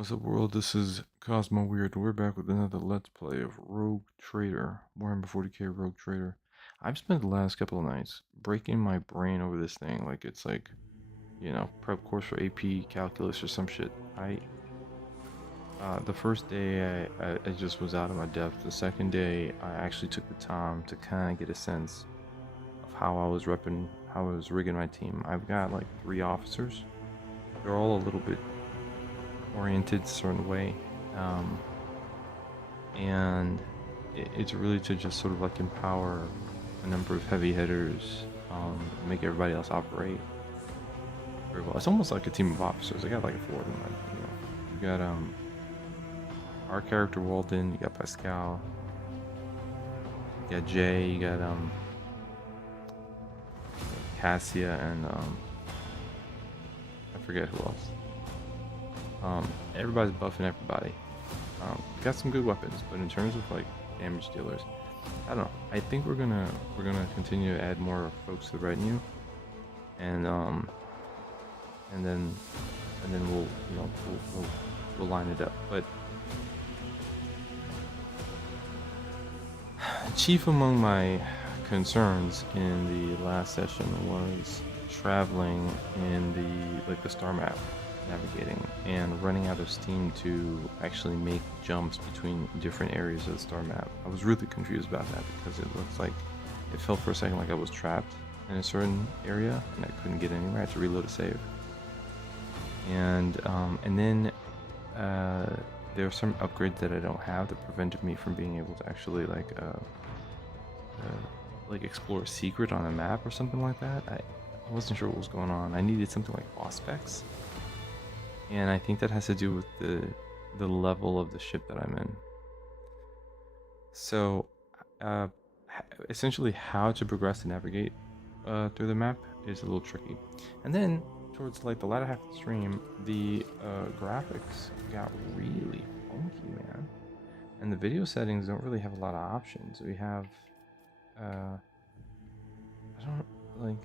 What's up, world? This is Cosmo Weird. We're back with another Let's Play of Rogue Trader, WH40K Rogue Trader. I've spent the last couple of nights breaking my brain over this thing, like it's like, prep course for AP calculus or some shit. The first day I just was out of my depth. The second day I actually took the time to kind of get a sense of how I was how I was rigging my team. I've got like 3 officers. They're all a little bit oriented a certain way. Um, and it's really to just sort of like empower a number of heavy hitters, make everybody else operate very well. It's almost like a team of officers. I got like 4 of them. You got our character Walden, you got Pascal, you got Jay, you got Cassia, and I forget who else. Everybody's buffing everybody. Got some good weapons, but in terms of like damage dealers, I don't know. I think we're gonna continue to add more folks to the retinue, and and then and then we'll line it up. But chief among my concerns in the last session was traveling in the star map, navigating and running out of steam to actually make jumps between different areas of the star map. I was really confused about that because it looks like it felt for a second like I was trapped in a certain area and I couldn't get anywhere. I had to reload a save. And then there are some upgrades that I don't have that prevented me from being able to actually like explore a secret on a map or something like that. I wasn't sure what was going on. I needed something like auspex, and I think that has to do with the level of the ship that I'm in. So, essentially, how to progress and navigate through the map is a little tricky. And then towards like the latter half of the stream, the graphics got really funky, man. And the video settings don't really have a lot of options. We have, I don't like.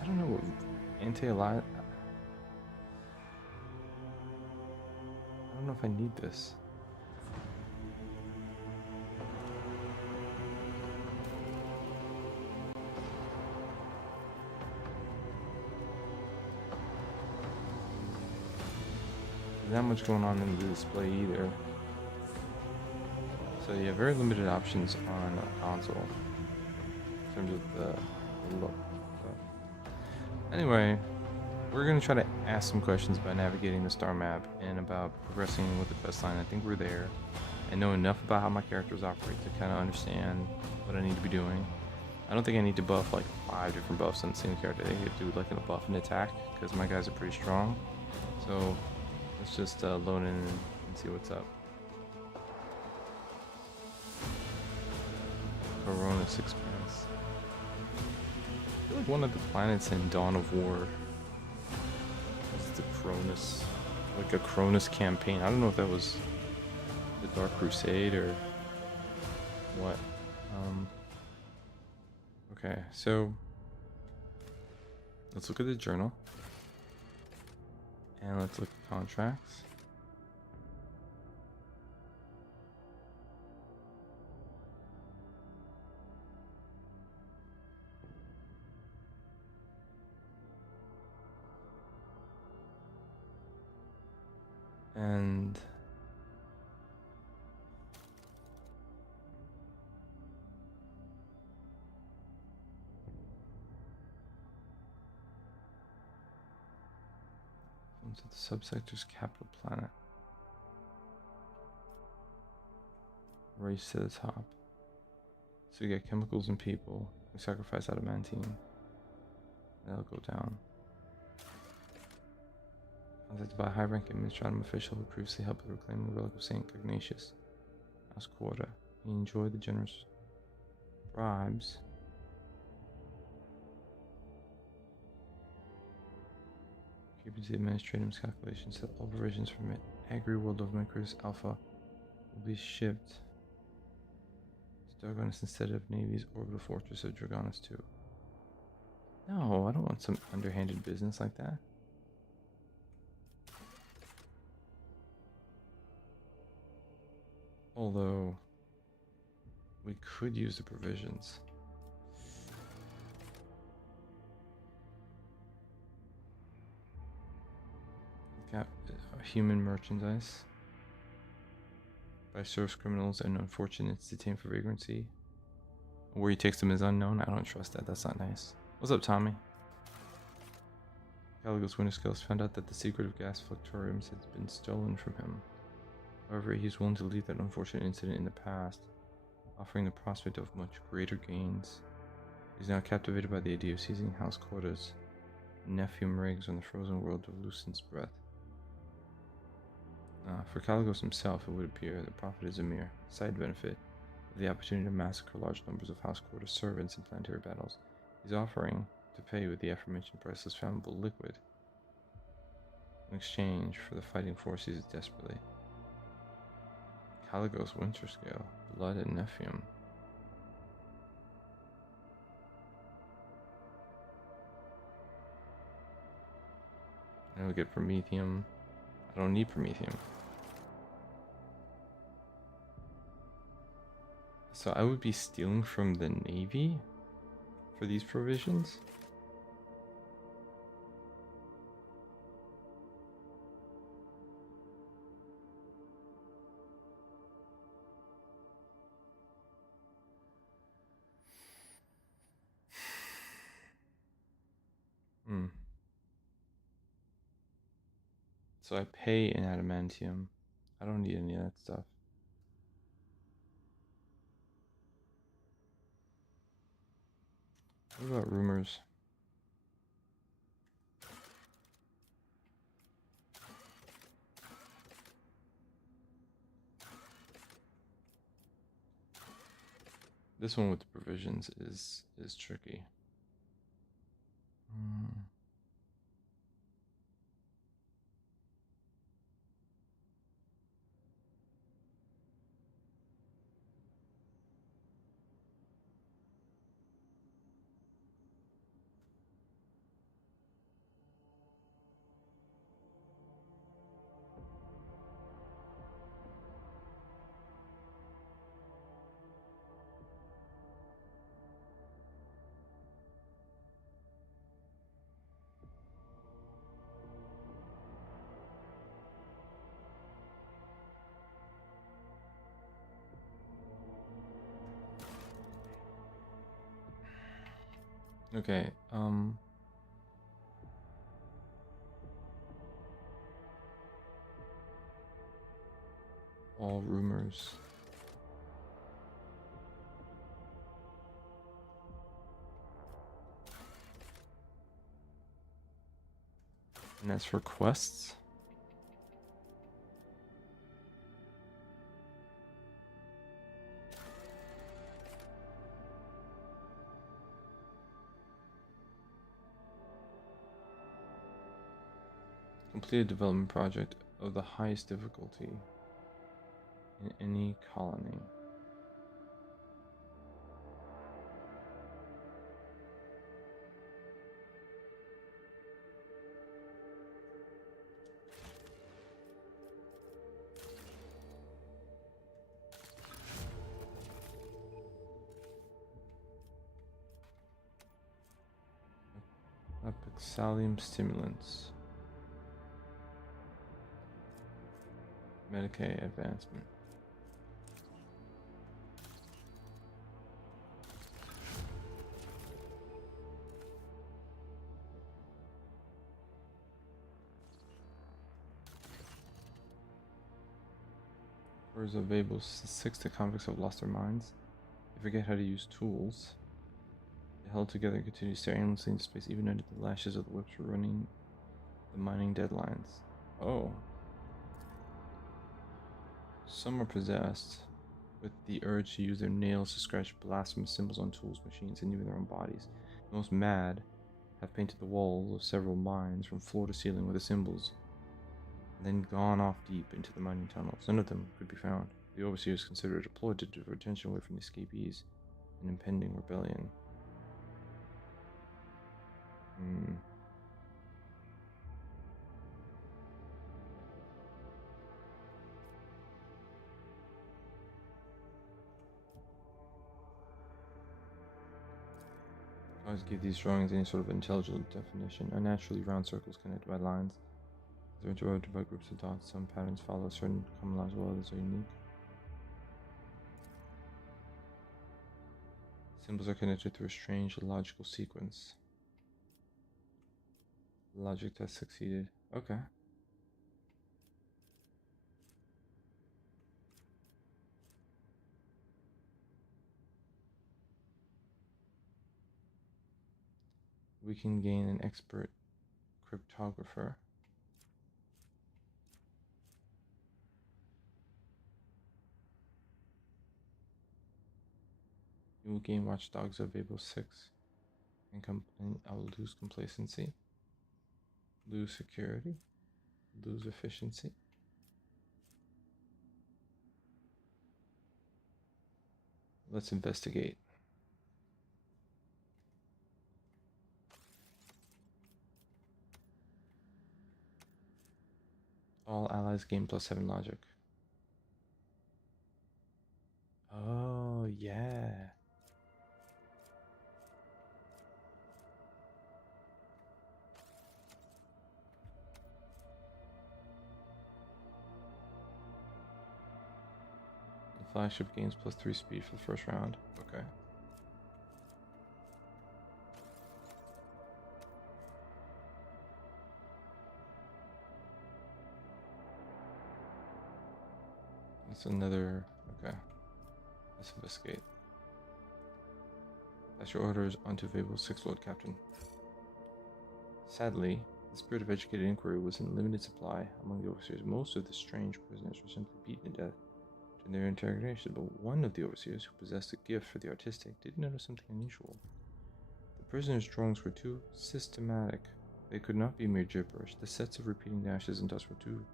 I don't know what anti-aliasing. I don't know if I need this. There's not much going on in the display either. So you have very limited options on a console in terms of the look. So anyway, we're going to try to ask some questions about navigating the star map and about progressing with the quest line. I think we're there. I know enough about how my characters operate to kind of understand what I need to be doing. I don't think I need to buff like 5 different buffs on the same character. I think I could do like a buff and attack because my guys are pretty strong. So let's just load in and see what's up. Corona Sixpence. I feel like one of the planets in Dawn of War was the Cronus, like a Cronus campaign. I don't know if that was the Dark Crusade or what. Okay, so let's look at the journal and let's look at contracts. And into the subsector's capital planet. Race to the top. So you get chemicals and people. We sacrifice adamantine. That'll go down. Contacted by a high-ranking administrative official who previously helped to reclaim the relic of Saint Ignatius. Ask quarter. He enjoyed the generous bribes. Keeping to the administrator's calculations that all provisions from it, Agri World of Micros Alpha will be shipped to Dragonus instead of Navy's orbital fortress of Dragonus 2. No, I don't want some underhanded business like that. Although, we could use the provisions. Got human merchandise. By serves criminals and unfortunates detained for vagrancy. Where he takes them is unknown. I don't trust that. That's not nice. What's up, Tommy? Caligo's winter skills found out that the secret of gas fluctuariums had been stolen from him. However, he's willing to leave that unfortunate incident in the past, offering the prospect of much greater gains. He's now captivated by the idea of seizing house quotas, nephium rigs on the frozen world of Lucian's breath. For Caligos himself, it would appear the profit is a mere side benefit of the opportunity to massacre large numbers of house quota servants in planetary battles. He's offering to pay with the aforementioned priceless flammable liquid in exchange for the fighting force he uses desperately. Caligos Winter Scale, Blood and Nephium. I will get Promethium. I don't need Promethium. So I would be stealing from the Navy for these provisions? So I pay in adamantium. I don't need any of that stuff. What about rumors? This one with the provisions is tricky. Okay, all rumors. And that's for quests? Complete a development project of the highest difficulty in any colony. Apixalium stimulants. Medicaid advancement. Orders of Babel 6 to convicts have lost their minds. They forget how to use tools. They held together and continue to stare aimlessly into space even under the lashes of the whips for running the mining deadlines. Oh. Some are possessed with the urge to use their nails to scratch blasphemous symbols on tools, machines, and even their own bodies. The most mad have painted the walls of several mines from floor to ceiling with the symbols, and then gone off deep into the mining tunnels. None of them could be found. The overseers considered a ploy to divert attention away from the escapees, an impending rebellion. Hmm. Always give these drawings any sort of intelligible definition. Unnaturally round circles connected by lines. They're interrupted by groups of dots. Some patterns follow certain common laws while others are unique. Symbols are connected through a strange logical sequence. Logic test succeeded. Okay. We can gain an expert cryptographer. You will gain watchdogs of able 6. And I will lose complacency, lose security, lose efficiency. Let's investigate. All allies gain +7 logic. Oh, yeah. The flagship gains +3 speed for the first round. Okay. That's another. Okay. Let's investigate. That's your orders onto Fable 6, Lord Captain. Sadly, the spirit of educated inquiry was in limited supply among the overseers. Most of the strange prisoners were simply beaten to death during their interrogation, but one of the overseers, who possessed a gift for the artistic, did notice something unusual. The prisoners' drawings were too systematic. They could not be mere gibberish. The sets of repeating dashes and dots were too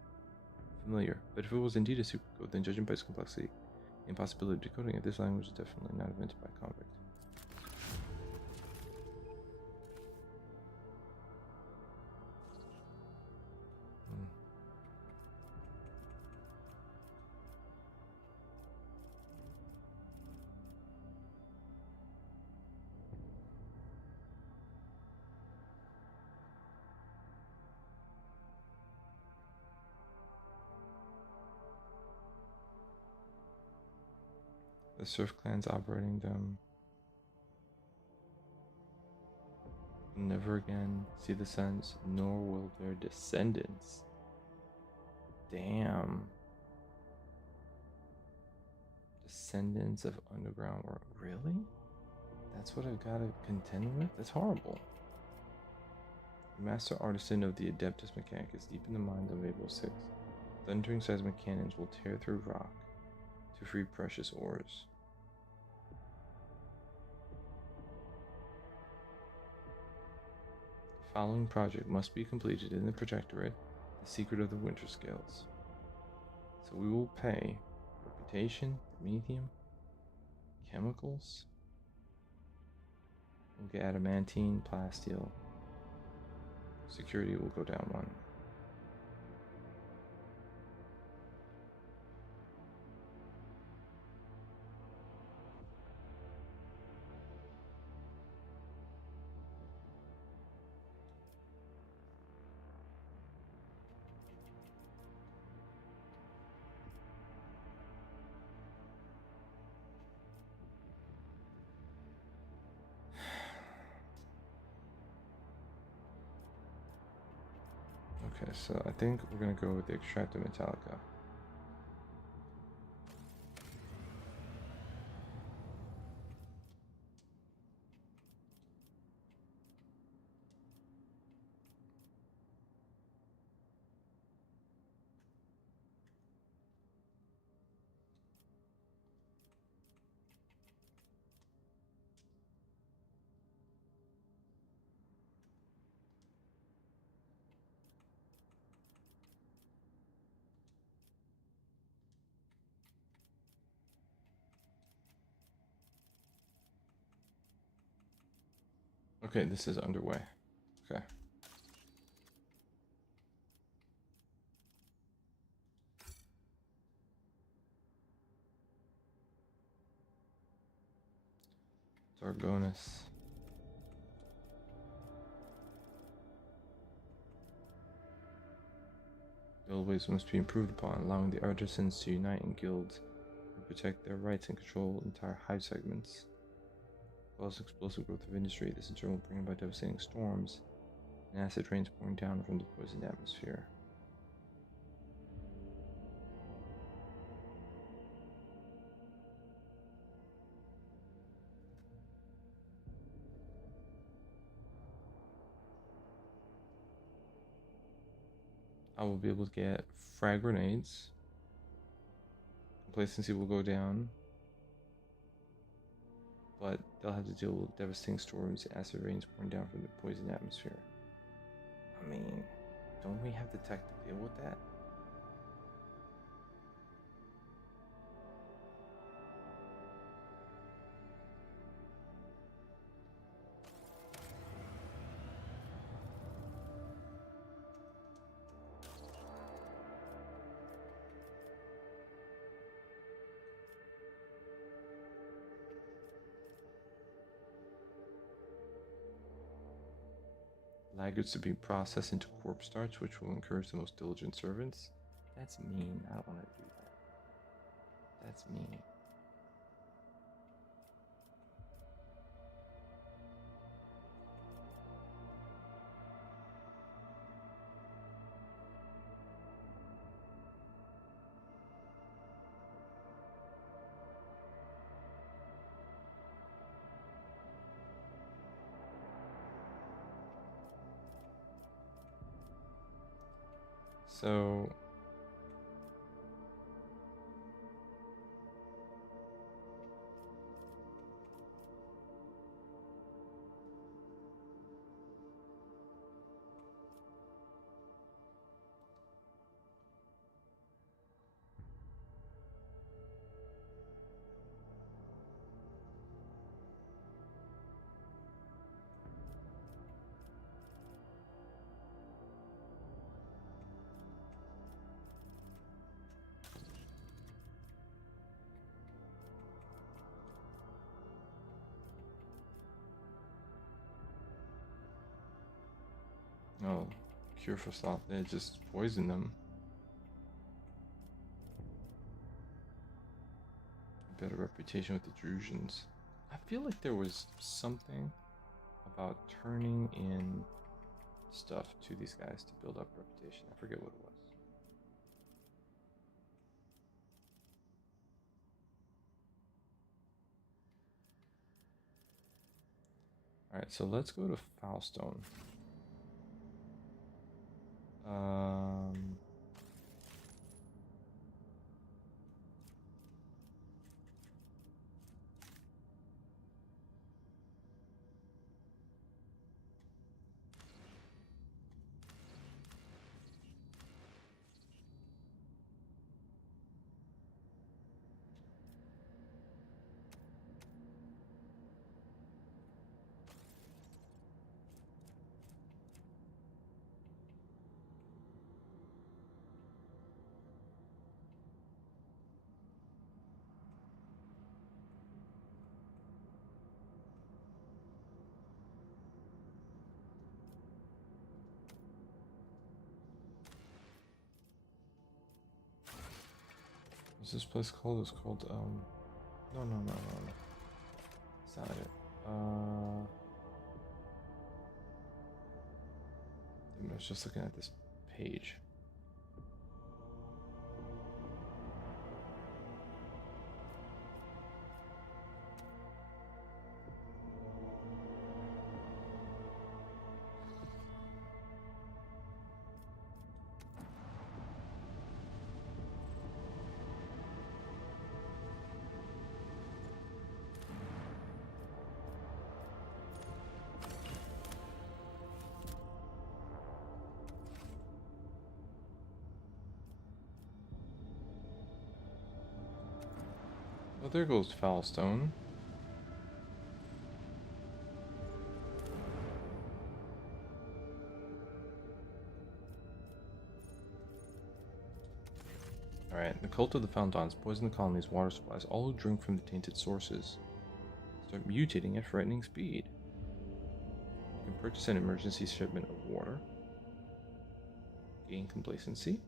familiar. But if it was indeed a supercode, then judging by its complexity and impossibility of decoding it, this language is definitely not invented by a convict. The serf clans operating them will never again see the suns, nor will their descendants. Damn. Descendants of underground work. Really? That's what I've got to contend with? That's horrible. The master artisan of the Adeptus Mechanicus deep in the mines of Able 6. Thundering seismic cannons will tear through rock to free precious ores. The following project must be completed in the Protectorate, the secret of the Winter Scales. So we will pay reputation, medium, chemicals. We'll get adamantine, plasteel. Security will go down 1. Okay, so I think we're gonna go with the Extractor Metallica. Okay, this is underway. Okay. Dargonus. Guildways must be improved upon, allowing the artisans to unite in guilds and protect their rights and control entire hive segments. Cause explosive growth of industry. This in turn will bring about devastating storms and acid rains pouring down from the poisoned atmosphere. I will be able to get frag grenades. Complacency will go down. But they'll have to deal with devastating storms and acid rains pouring down from the poisoned atmosphere. I mean, don't we have the tech to deal with that? Laggards to be processed into corpse starch, which will encourage the most diligent servants. That's mean. I don't want to do that. That's mean. So no, cure for sloth. They just poison them. Better reputation with the Drusians. I feel like there was something about turning in stuff to these guys to build up reputation. I forget what it was. Alright, so let's go to Foulstone. Um, what's this place called? It's called, no. It's not it. I was just looking at this page. Oh, there goes Foulstone. Alright, the cult of the Foundons poison the colony's water supplies. All who drink from the tainted sources start mutating at frightening speed. You can purchase an emergency shipment of water. Gain complacency.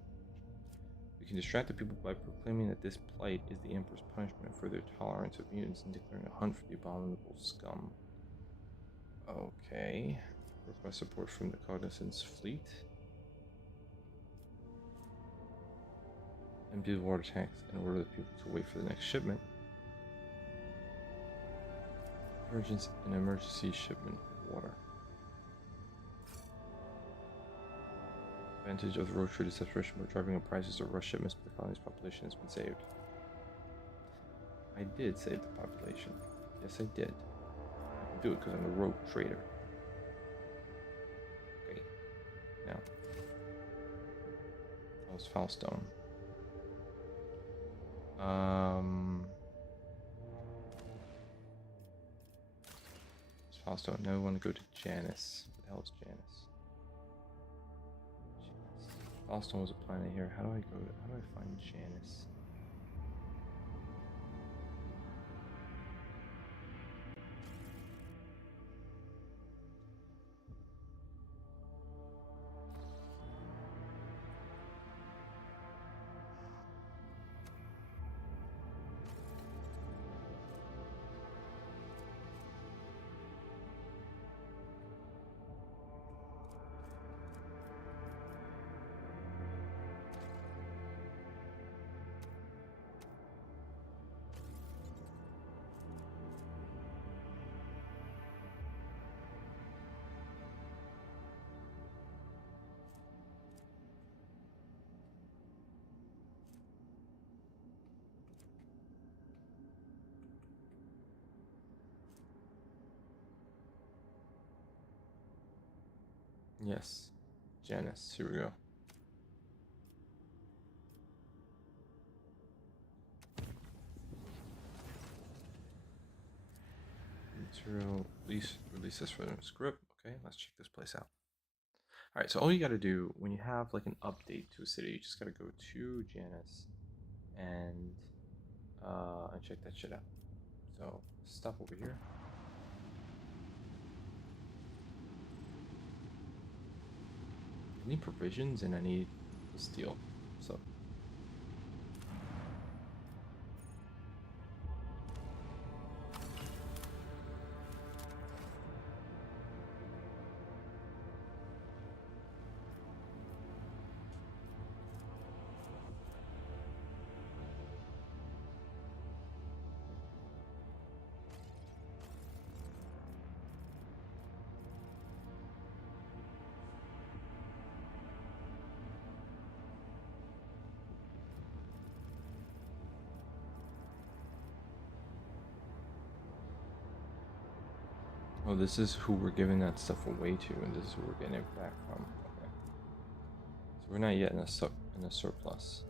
We can distract the people by proclaiming that this plight is the Emperor's punishment for their tolerance of mutants and declaring a hunt for the abominable scum. Okay. Request support from the Cognizance Fleet. Empty the water tanks and order the people to wait for the next shipment. An emergency shipment of water. Advantage of the road trade is desperation by driving up prices or rush shipments, but the colony's population has been saved. I did save the population. Yes, I did. I can do it because I'm the road trader. Okay. Now. That was Foulstone. It's Foulstone. Now we want to go to Janus. What the hell is Janus? Foulstone was a planet here. How do I find Janus? Yes, Janus. Here we go. Material release this from the script. Okay, let's check this place out. Alright, so all you gotta do when you have like an update to a city, you just gotta go to Janus and check that shit out. So stop over here. I need provisions and I need steel. So oh, this is who we're giving that stuff away to, and this is who we're getting it back from. Okay. So we're not yet in a surplus.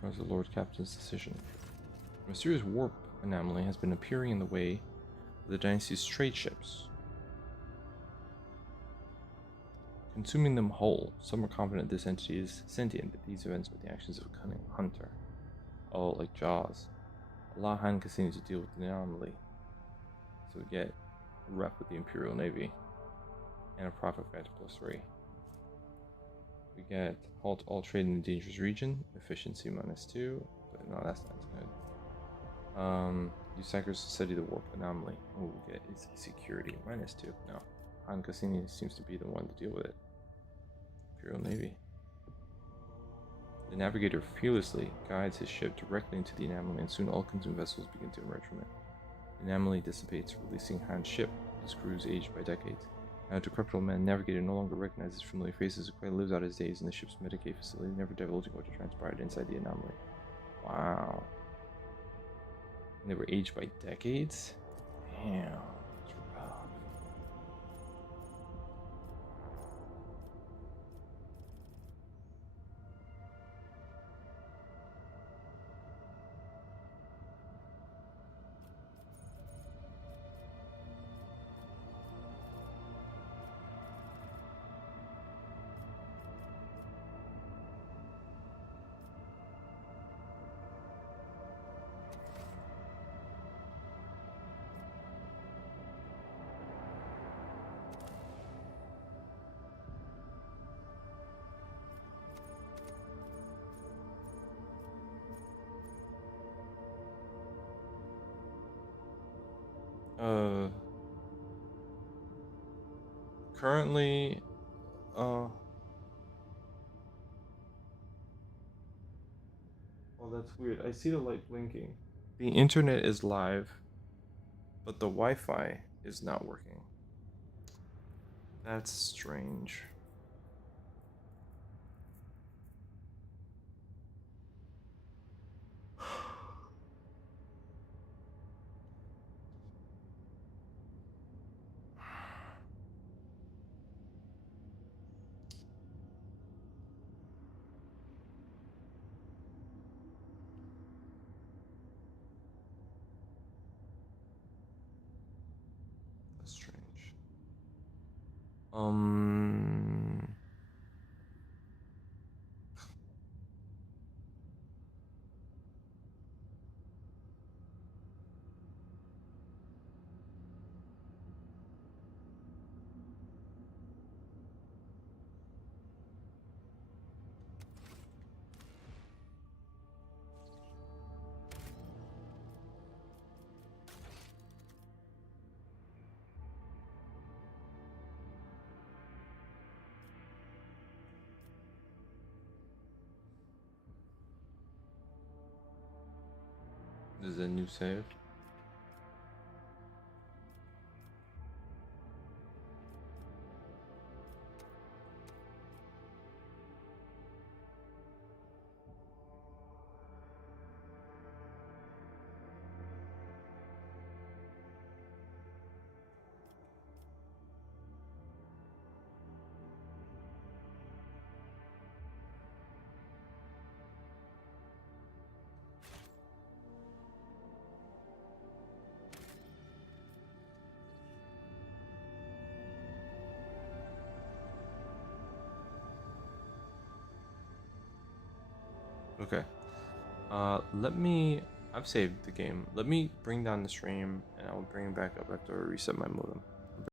Because the Lord Captain's decision. A mysterious warp anomaly has been appearing in the way of the dynasty's trade ships, consuming them whole. Some are confident this entity is sentient, but these events are the actions of a cunning hunter. Oh, like Jaws. Allow Han Cassini to deal with the anomaly. So we get a rep with the Imperial Navy. And a profit factor +3. We get halt all trade in the dangerous region, efficiency -2, but no, that's not good. Use Sackers to study the warp anomaly. Oh, we get is security -2. No, Han Cassini seems to be the one to deal with it. Imperial Navy. The navigator fearlessly guides his ship directly into the anomaly, and soon all consumed vessels begin to emerge from it. The anomaly dissipates, releasing Han's ship, his crew's aged by decades. Now, a decrepit man navigator no longer recognizes familiar faces. Quite lives out his days in the ship's Medicaid facility, never divulging what transpired inside the anomaly. Wow. And they were aged by decades? Damn, that's rough. Currently, uh, oh, that's weird. I see the light blinking. The internet is live, but the Wi-Fi is not working. That's strange. That's strange. Um, this is a new save. Okay. Let me. I've saved the game. Let me bring down the stream, and I'll bring it back up after I reset my modem.